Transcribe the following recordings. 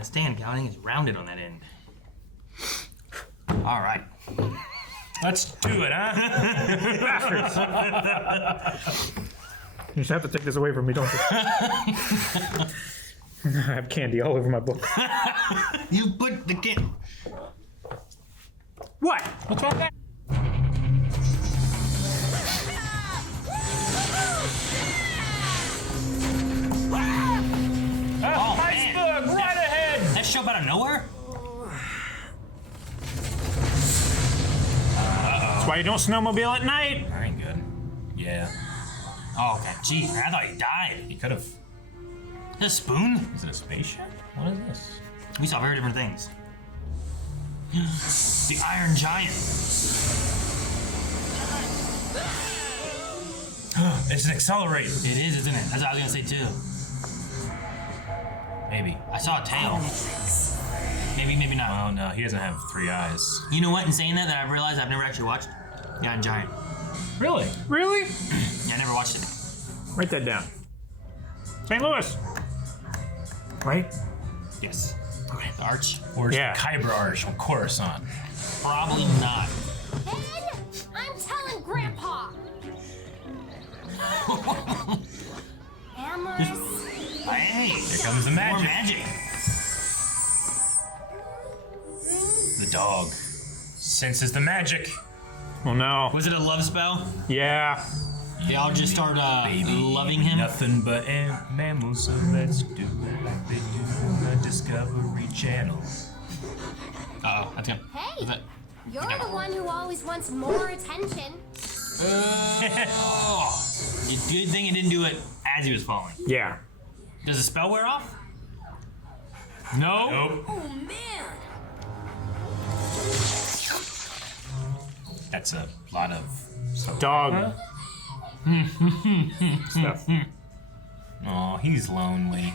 gonna stand, Galvanic. It's rounded on that end. All right. Let's do it, huh? You just have to take this away from me, don't you? I have candy all over my book. You put the candy. What? What's wrong with that? Oh, iceberg, right ahead! That show up out of nowhere? That's why you don't snowmobile at night. That ain't good. Yeah. Oh, okay. Jeez, I thought he died. He could have. Is that a spoon? Is it a spaceship? What is this? We saw very different things. The Iron Giant. It's an accelerate. It is, isn't it? That's what I was gonna say too. Maybe. I saw a tail. Maybe, maybe not. Oh no, he doesn't have 3 eyes. You know what? In saying that I've realized I've never actually watched The Iron Giant. Really? Really? Yeah, I never watched it. Write that down. St. Louis. Right? Yes. Okay. The Arch? Or Yeah. Kyber Arch from Coruscant. Probably not. Ben, I'm telling Grandpa. Hammers. Hey, Here comes the more magic. magic. The dog senses the magic. Well, no. Was it a love spell? Yeah. They all just start loving him? Nothing but mammals, so let's do it like they do on the Discovery Channel. Uh-oh, that's him. Hey, Is that? you're the one who always wants more attention. Oh. Good thing it didn't do it as he was falling. Yeah. Does the spell wear off? No. Nope. Oh man. That's a lot of Dog. Stuff. Oh, he's lonely.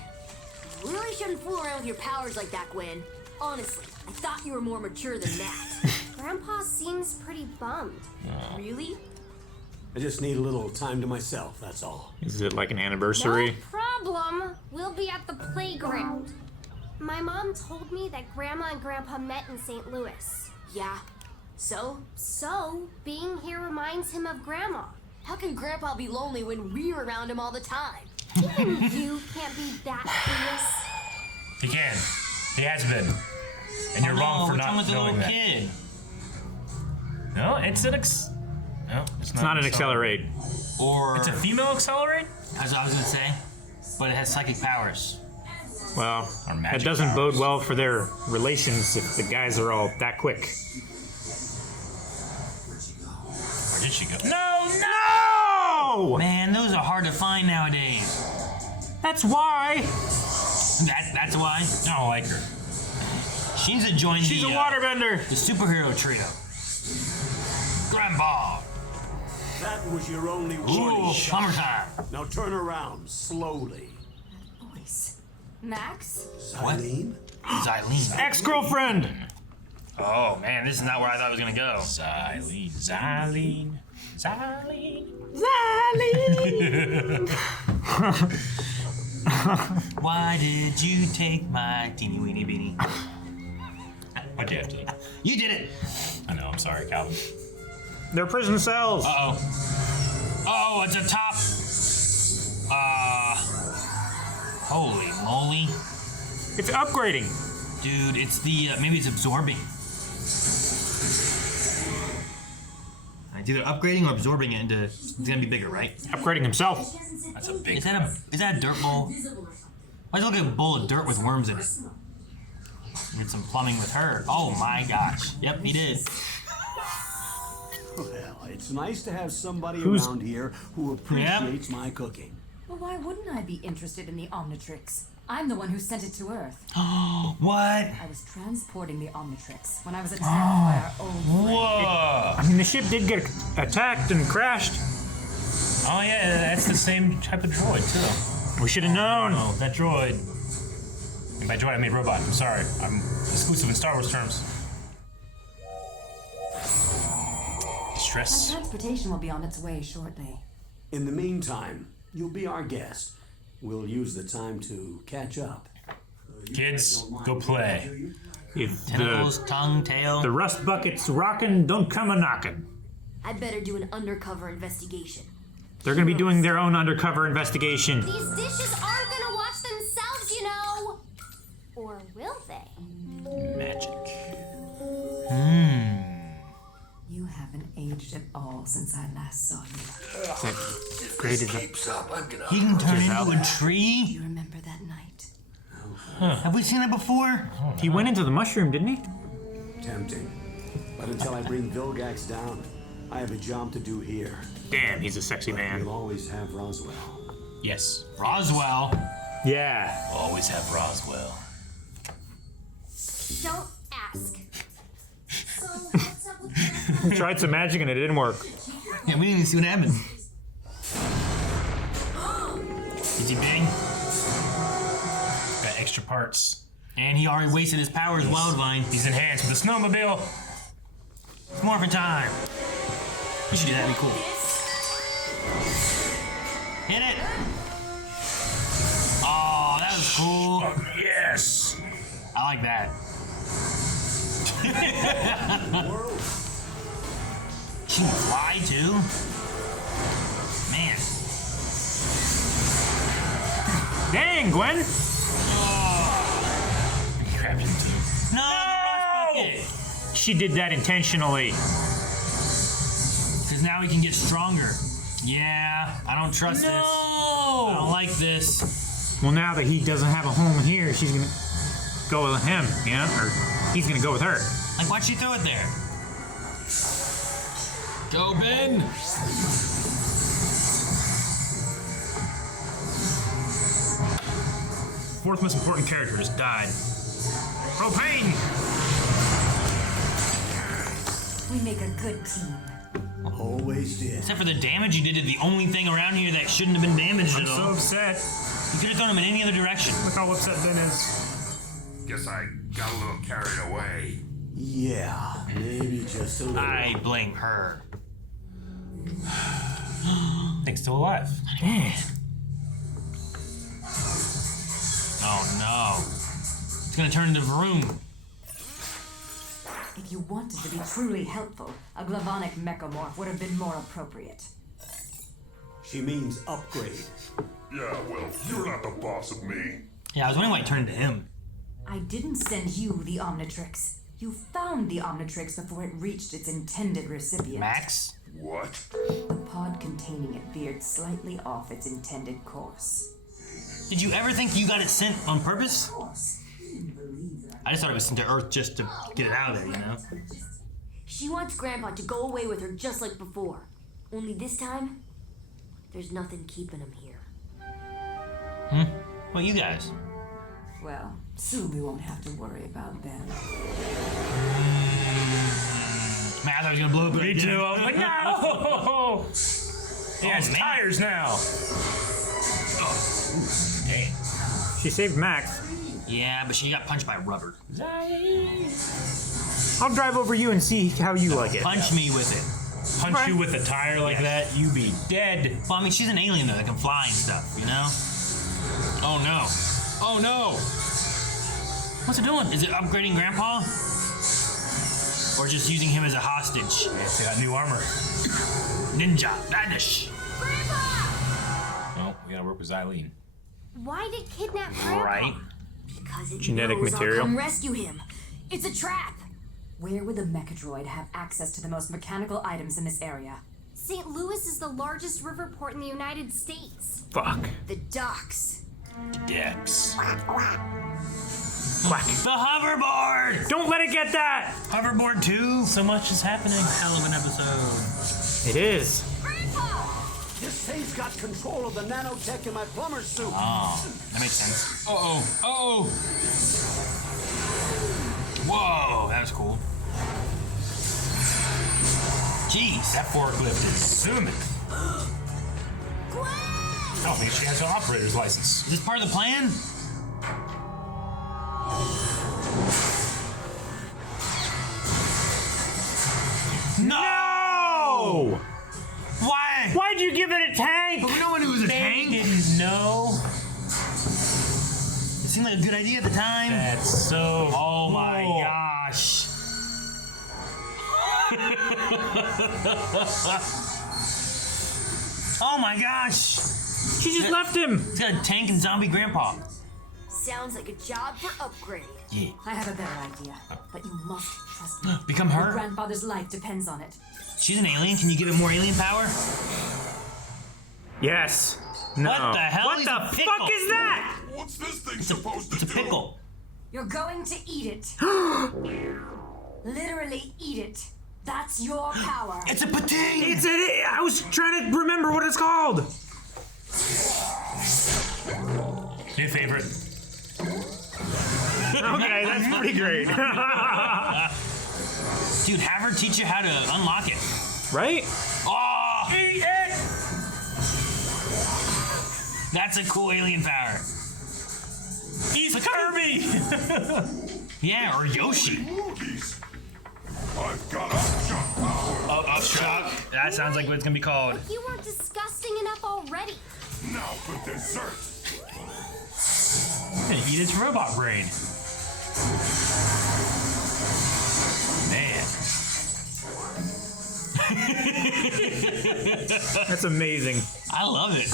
You really shouldn't fool around with your powers like that, Gwen. Honestly, I thought you were more mature than that. Grandpa seems pretty bummed. Really? I just need a little time to myself, that's all. Is it like an No anniversary? problem. We'll be at the playground. My mom told me that Grandma and Grandpa met in St. Louis. Yeah. So? So, being here reminds him of Grandma. How can Grandpa be lonely when we're around him all the time? Even you can't be that clueless. He can. He has been. And you're wrong for what's wrong not with the knowing little that. kid? No, it's an No, It's not an accelerate. Or It's a female accelerate? as I was gonna say, but it has psychic powers. Well, Or that magic doesn't powers. bode well for their relations if the guys are all that quick. Where did she go? No! Man, those are hard to find nowadays. That's why. That's why. I don't like her. She needs to join She's the a waterbender. the superhero trio. Grandpa. That was your only Ooh, warning shot. summertime. Now turn around, slowly. Voice. Max? What? Xylene? Xylene. Ex-girlfriend. Oh man, this is not where I thought it was gonna go. Xylene. Xylene. Xylene. Why did you take my teeny weeny beanie? Why'd you have to? You did it. I know, I'm sorry, Calvin. They're prison cells. Uh-oh. Oh, it's a top. Holy moly. It's upgrading. Dude, it's the, maybe it's absorbing. It's either upgrading or absorbing it into, it's gonna be bigger, right? Upgrading himself. That's a big Is that a dirt bowl? Why does it look like a bowl of dirt with worms in it? Did some plumbing with her. Oh my gosh. Yep, he did. Well, it's nice to have somebody Who's- around here who appreciates my cooking. Well, why wouldn't I be interested in the Omnitrix? I'm the one who sent it to Earth. What? I was transporting the Omnitrix when I was attacked by our old friend. Whoa! I mean, the ship did get attacked and crashed. Oh yeah, that's the same type of droid too. We should have known. Oh, that droid. And by droid I mean robot. I'm sorry. I'm exclusive in Star Wars terms. My Stress. transportation will be on its way shortly. In the meantime, you'll be our guest. We'll use the time to catch up. Kids, go play. If Tentacles, tongue, tail. the rust bucket's rockin', don't come a knockin'. I better do an undercover investigation. They're gonna be doing their own undercover investigation. These dishes aren't gonna wash themselves, you know. Or will they? Magic. You haven't aged at all since I last saw you. Great is Keeps up, I'm gonna. He can turn into a Do tree? you remember that night? Have we seen it before? He went into the mushroom, didn't he? Tempting. But until I bring Vilgax down, I have a job to do here. Damn, he's a sexy man. We'll always have Roswell. Yes. Roswell. Yeah. Always have Roswell. Don't ask. Tried some magic and it didn't work. Yeah, we didn't even see what happened. Is he big? Got extra parts. And he already wasted his powers, Wildvine. He's enhanced with a snowmobile. It's morphin' time. We should do that, it'd be cool. Hit it! Oh, that was cool. Yes. I like that. She can fly too? Man. Dang, Gwen! He grabbed him too. No! The rust bucket! She did that intentionally. Because now he can get stronger. Yeah, I don't trust this. I don't like this. Well, now that he doesn't have a home here, she's gonna go with him, you know? Or he's gonna go with her. Like, why'd she throw it there? Go, Ben! Fourth most important character has died. Propane! We make a good team. Always did. Except for the damage he did to the only thing around here that shouldn't have been damaged I'm at so all. upset. You could have thrown him in any other direction. Look how upset Ben is. Guess I got a little carried away. Yeah, maybe just a little. I blame her. Thing's still alive. Oh no. It's gonna turn into Vroom. If you wanted to be truly helpful, a Galvanic Mechamorph would have been more appropriate. She means upgrade. Yeah, well, you're not the boss of me. Yeah, I was wondering why it turned into him. I didn't send you the Omnitrix. You found the Omnitrix before it reached its intended recipient. Max? What? The pod containing it veered slightly off its intended course. Did you ever think you got it sent on purpose? I just thought it was sent to Earth just to get it out of there, you know? She wants Grandpa to go away with her just like before. Only this time, there's nothing keeping him here. Well, you guys. Well, soon we won't have to worry about them. Man, I thought he was gonna blow up. Me again. too. I was like, no! He has man. tires now. Dang. She saved Max. Yeah, but she got punched by rubber. I'll drive over you and see how you like it. Punch me with it. Punch you with a tire like that, you be dead. Well, I mean, she's an alien though that can fly and stuff, you know? Oh no. Oh no! What's it doing? Is it upgrading Grandpa? Or just using him as a hostage? It's got new armor. Ninja, vanish! Oh, we gotta work with Xylene. Why'd it kidnap Grandpa? Right? Because it Genetic knows material. I'll come rescue him. It's a trap. Where would the Mechadroid have access to the most mechanical items in this area? St. Louis is the largest river port in the United States. Fuck. The docks. Dex. The hoverboard! Don't let it get that! Hoverboard 2? So much is happening. Hell of an episode. It is. This thing's got control of the nanotech in my plumber's suit. Oh, that makes sense. Uh-oh. Uh-oh. Whoa, that was cool. Jeez. That forklift is zooming. I don't think she has an operator's license. Is this part of the plan? No! Why? Why'd you give it a tank? But no one knew it was a They tank. didn't know. Is seemed like a good idea at the time. That's so Oh cool. my gosh. Oh my gosh. She just left him. He's got a tank and zombie grandpa. Sounds like a job for upgrade. Yeah. I have a better idea, but you must trust me. Become Your her? grandfather's life depends on it. She's an alien. Can you give it more alien power? Yes. No. What the hell? What He's the a pickle. fuck is that? What's this thing supposed It's to a do? pickle. You're going to eat it. Literally eat it. That's your power. It's a pating. It's I was trying to remember what it's called. New favorite. Okay, that's pretty great. Dude, have her teach you how to unlock it. Right? Oh! Eat it! That's a cool alien power. He's Kirby! Yeah, or Yoshi. Movies. I've got upchuck power. Upchuck. That sounds like what it's gonna be called. You weren't disgusting enough already. Now for dessert. Eat its robot brain. Man. That's amazing. I love it.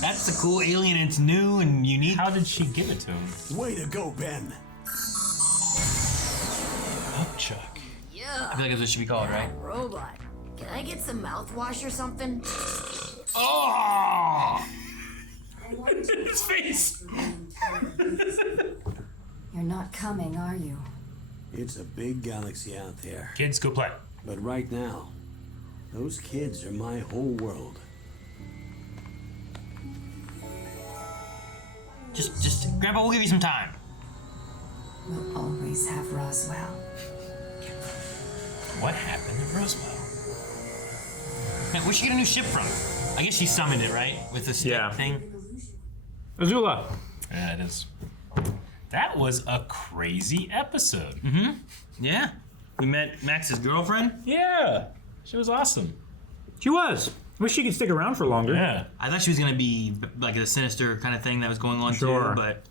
That's the cool alien. It's new and unique. How did she give it to him? Way to go, Ben. Upchuck. I Yeah, feel like that's what it should be called, right? robot. Can I get some mouthwash or something? Oh! His face. You're not coming, are you? It's a big galaxy out there. Kids, go play. But right now, those kids are my whole world. Just, Grandpa, we'll give you some time. We'll always have Roswell. What happened to Roswell? Man, where'd she get a new ship from? I guess she summoned it, right? With the stick Yeah. thing. Azula. Yeah, it is. That was a crazy episode. Yeah. We met Max's girlfriend. Yeah, she was awesome. She was. Wish she could stick around for longer. Yeah. I thought she was gonna be like a sinister kind of thing that was going on Sure. too, but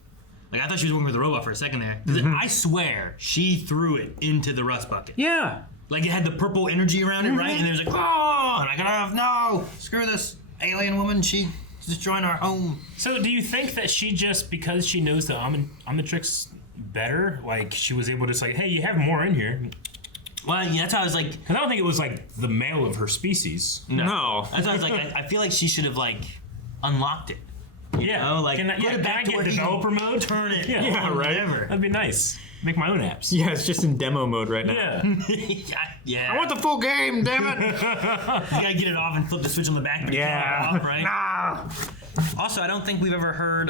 like I thought she was working with the robot for a second there. 'Cause I swear she threw it into the rust bucket. Yeah. Like it had the purple energy around it, right? And there was like, oh, and I got off. No, screw this alien woman. She's destroying our home. So, do you think that she just, because she knows the Omnitrix better, like she was able to say, "Hey, you have more in here"? Well, yeah, that's how I was like. Because I don't think it was like the male of her species. No. That's how I was like. I feel like she should have like unlocked it. Yeah, know, like, can I, put yeah, it can back I to get where he developer mode? Turn it. Yeah, right. Whatever. That'd be nice. Make my own apps. Yeah, it's just in demo mode right now. Yeah. Yeah. I want the full game, damn it. You gotta get it off and flip the switch on the back. But you Yeah. can't off, right? Nah. Also, I don't think we've ever heard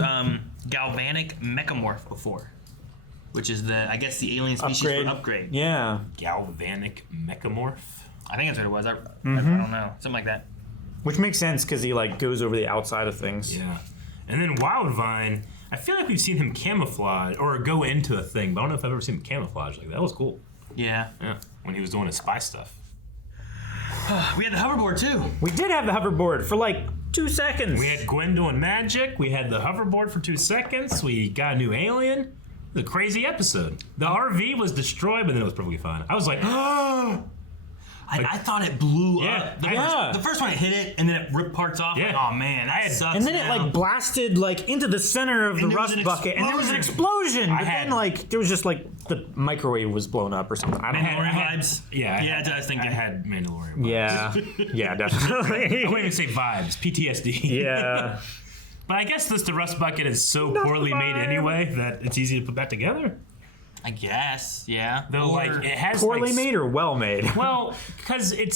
Galvanic Mechamorph before, which is I guess the alien species for upgrade. Yeah. Galvanic Mechamorph. I think that's what it was. I don't know, something like that. Which makes sense because he like goes over the outside of things. Yeah. And then Wildvine, I feel like we've seen him camouflage or go into a thing, but I don't know if I've ever seen him camouflage like that. That was cool. Yeah. Yeah. When he was doing his spy stuff. We had the hoverboard too. We did have the hoverboard for like 2 seconds. We had Gwen doing magic. We had the hoverboard for 2 seconds. We got a new alien. It was a crazy episode. The RV was destroyed, but then it was perfectly fine. I was like, oh. I thought it blew Yeah. up. The first one it hit it and then it ripped parts off. Yeah. Like, oh man, that sucks. and then it now. like blasted like into the center of the And there was rust an bucket, and there was an explosion. But had- then like there was just like the microwave was blown up or something. I don't know. Mandalorian vibes. Yeah. Yeah, that's what I was thinking. I had Mandalorian vibes. Yeah, yeah, definitely. I wouldn't even say vibes. PTSD. Yeah, But I guess the rust bucket is so Not poorly made vibe. anyway that it's easy to put back together. I guess, yeah. Though, Or- like, it has poorly like, made or well made. Well, because it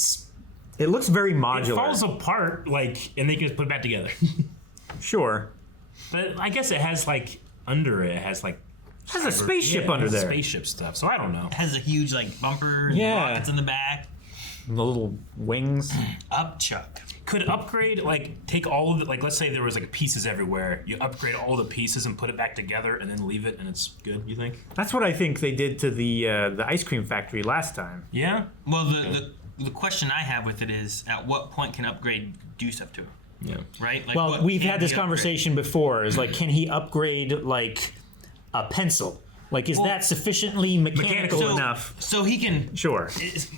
It looks very modular. falls apart, like, and they can just put it back together. Sure, But I guess it has like under it has like it has a spaceship yeah, under there. spaceship stuff. So I don't know. It has a huge like bumper, and Yeah. rockets in the back. And the little wings. Upchuck. Could upgrade like take all of it? Like, let's say there was like pieces everywhere. You upgrade all the pieces and put it back together, and then leave it, and it's good. You think? That's what I think they did to the ice cream factory last time. Yeah. Well, the question I have with it is, at what point can upgrade do stuff to it? Yeah. Right? Like, Well, what we've can had this he upgrade? conversation before. Is like, can he upgrade like a pencil. Like, is that sufficiently mechanical enough? So he can... Sure.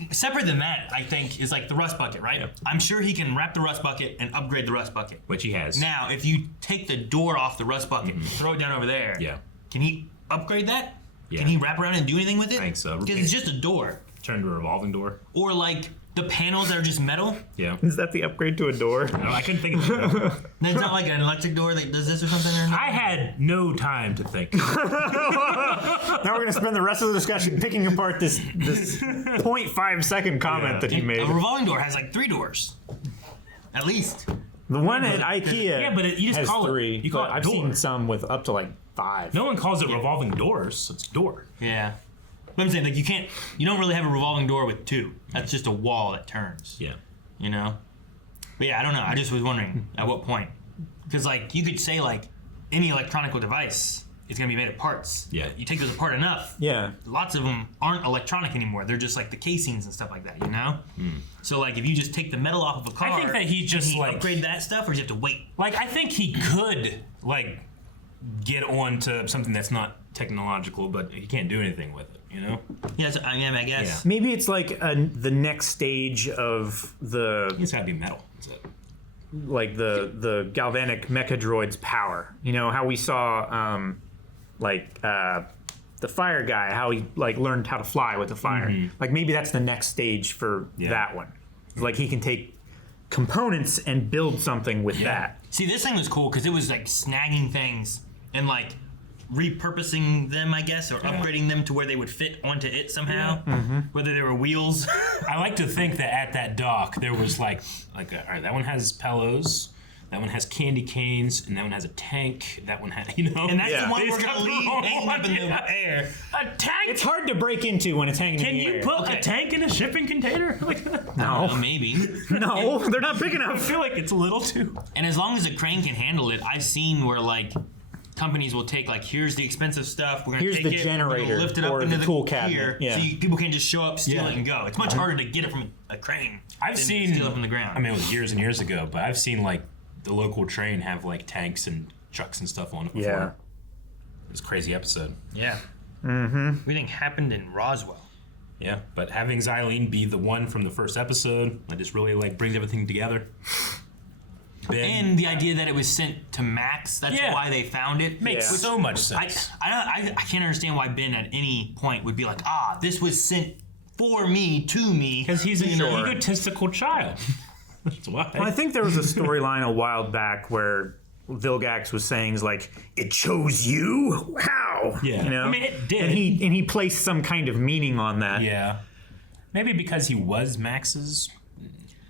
Separate than that, I think, is like the rust bucket, right? Yep. I'm sure he can wrap the rust bucket and upgrade the rust bucket. Which he has. Now, if you take the door off the rust bucket, throw it down over there, Yeah. can he upgrade that? Yeah. Can he wrap around and do anything with it? I think so. Because it's just a door. Turn into a revolving door. Or like the panels that are just metal. Yeah. Is that the upgrade to a door? No, I couldn't think of it. There's not like an electric door that does this or something? Or I had no time to think. Now we're going to spend the rest of the discussion picking apart this 0.5 second comment that he made. A revolving door has like 3 doors. At least. The one at IKEA Yeah, but you just has call it- 3. you call but it I've door. seen some with up to like 5. No one calls it revolving doors. It's door. Yeah. But I'm saying, like, you don't really have a revolving door with 2. That's just a wall that turns. Yeah. You know? But yeah, I don't know. I just was wondering at what point. Because, like, you could say, like, any electronic device is going to be made of parts. Yeah. You take those apart enough. Yeah. Lots of them aren't electronic anymore. They're just, like, the casings and stuff like that, you know? So, like, if you just take the metal off of a car, I think that he just, can like- upgrade that stuff, or do you have to wait? Like, I think he could, like, get on to something that's not technological, but he can't do anything with it, you know? Yes, I mean, I guess. Maybe it's like the next stage of the It's gotta be metal. That's it. like the galvanic mechadroid's power. You know how we saw the fire guy, how he like learned how to fly with the fire. Like maybe that's the next stage for that one. Like he can take components and build something with that. See, this thing was cool because it was like snagging things and like repurposing them, I guess, or upgrading them to where they would fit onto it somehow. Whether they were wheels. I like to think that at that dock there was all right, that one has pillows, that one has candy canes, and that one has a tank. That one had, you know, And that's Yeah. the one They we're just gonna got the leave wrong hanging up in one. the air. a tank. It's hard to break into when it's hanging Can in the you air. put Okay. a tank in a shipping container? Like, Oh, No, maybe. no, they're not big I enough. feel like it's a little too. And as long as the crane can handle it, I've seen where like companies will take like, here's the expensive stuff. We're gonna Here's take the it, we're generator gonna lift it up or into the tool cabinet, here, yeah. so people can't just show up, steal Yeah. it, and go. It's much harder to get it from a crane. I've than seen steal it from the ground. I mean, it was years and years ago, but I've seen like the local train have like tanks and trucks and stuff on it before. Yeah. It was a crazy episode. yeah. Everything happened in Roswell. Yeah, but having Xylene be the one from the first episode, that just really like brings everything together. Ben, And the idea that it was sent to Max, that's Yeah. why they found it. makes Yeah. so much I, sense. I can't understand why Ben at any point would be like, this was sent for me, to me. Because he's an you know? egotistical child. That's why. Well, I think there was a storyline a while back where Vilgax was saying, like, it chose you? How? Yeah. You know? I mean, it did. And he placed some kind of meaning on that. Yeah. Maybe because he was Max's,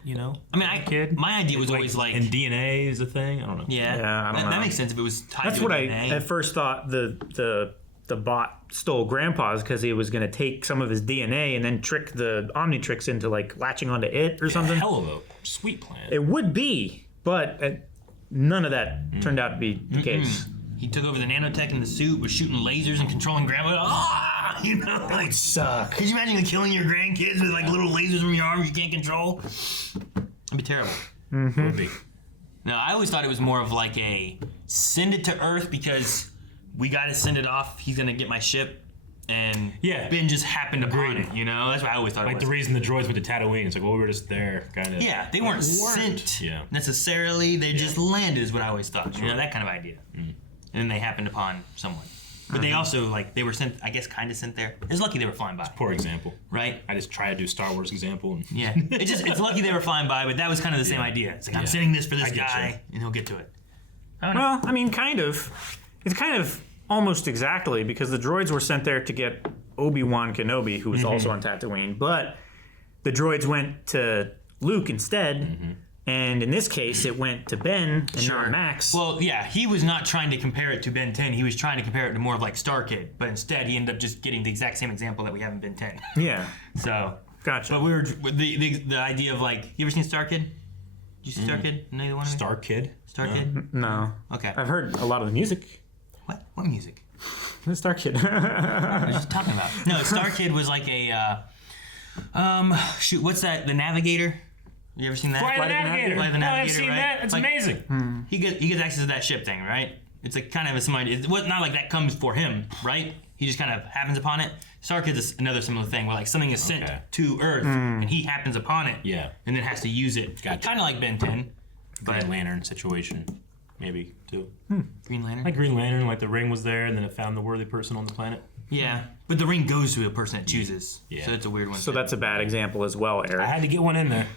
you know, I mean, kid. my idea was always like, and DNA is a thing. I don't know. yeah, Yeah, I don't that know. makes sense if it was tied That's to what a I DNA. at first thought the bot stole Grandpa's because he was going to take some of his DNA and then trick the Omnitrix into like latching onto it or something. Hell of a sweet plan. It would be, but none of that turned out to be the case. He took over the nanotech in the suit, was shooting lasers and controlling Grandma. You know, like, Suck. could you imagine like, killing your grandkids with like little lasers from your arms you can't control? It'd be terrible. Would be. No, I always thought it was more of like a send it to Earth because we got to send it off. He's gonna get my ship, and Yeah. Ben just happened upon it. You know, that's what I always thought. Like it the was. reason the droids went to Tatooine. It's like, well, we were just there, kind of. Yeah, they weren't sent Yeah. necessarily. They just landed, is what I always thought. You know, that kind of idea. And then they happened upon someone. But they also, like, they were sent, I guess, kind of sent there. It's lucky they were flying by, Poor example. right? I just try to do Star Wars example. And Yeah. It's lucky they were flying by, but that was kind of the same idea. It's like, I'm Yeah. sending this for this I get guy, you. and he'll get to it. I don't know. Well, I mean, kind of. It's kind of almost exactly because the droids were sent there to get Obi-Wan Kenobi, who was also on Tatooine, but the droids went to Luke instead, and in this case, it went to Ben and not Max. Well, yeah, he was not trying to compare it to Ben 10. He was trying to compare it to more of like Star Kid, but instead he ended up just getting the exact same example that we have in Ben 10. Yeah, So, gotcha. but we were with the idea of like, you ever seen Star Kid? Did you see Star Kid? Neither one of you? Star Kid. Star Kid? No. Okay. I've heard a lot of the music. What music? The Star Kid. What are you talking about? No, Star Kid was like a what's that? The Navigator. You ever seen that? Fly the Navigator. Fly the No, I've Navigator, seen right? that. It's Like, amazing. He gets access to that ship thing, right? It's like kind of a similar. It's not like that comes for him, right? He just kind of happens upon it. Stark is another similar thing where like something is sent to Earth and he happens upon it, and then has to use it. Gotcha. Kind of like Ben 10, Green Lantern situation, maybe too. Green Lantern. Like Green Lantern, like the ring was there, and then it found the worthy person on the planet. Yeah, but the ring goes to a person that chooses. Yeah. So it's a weird one. So that's a bad example as well, I Eric. had to get one in there.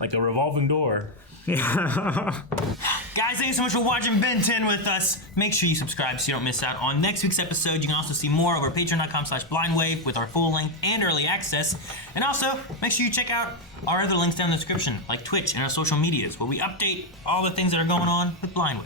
Like a revolving door. Guys, thank you so much for watching Ben 10 with us. Make sure you subscribe so you don't miss out on next week's episode. You can also see more over patreon.com/blindwave with our full length and early access. And also, make sure you check out our other links down in the description, like Twitch and our social medias, where we update all the things that are going on with Blindwave.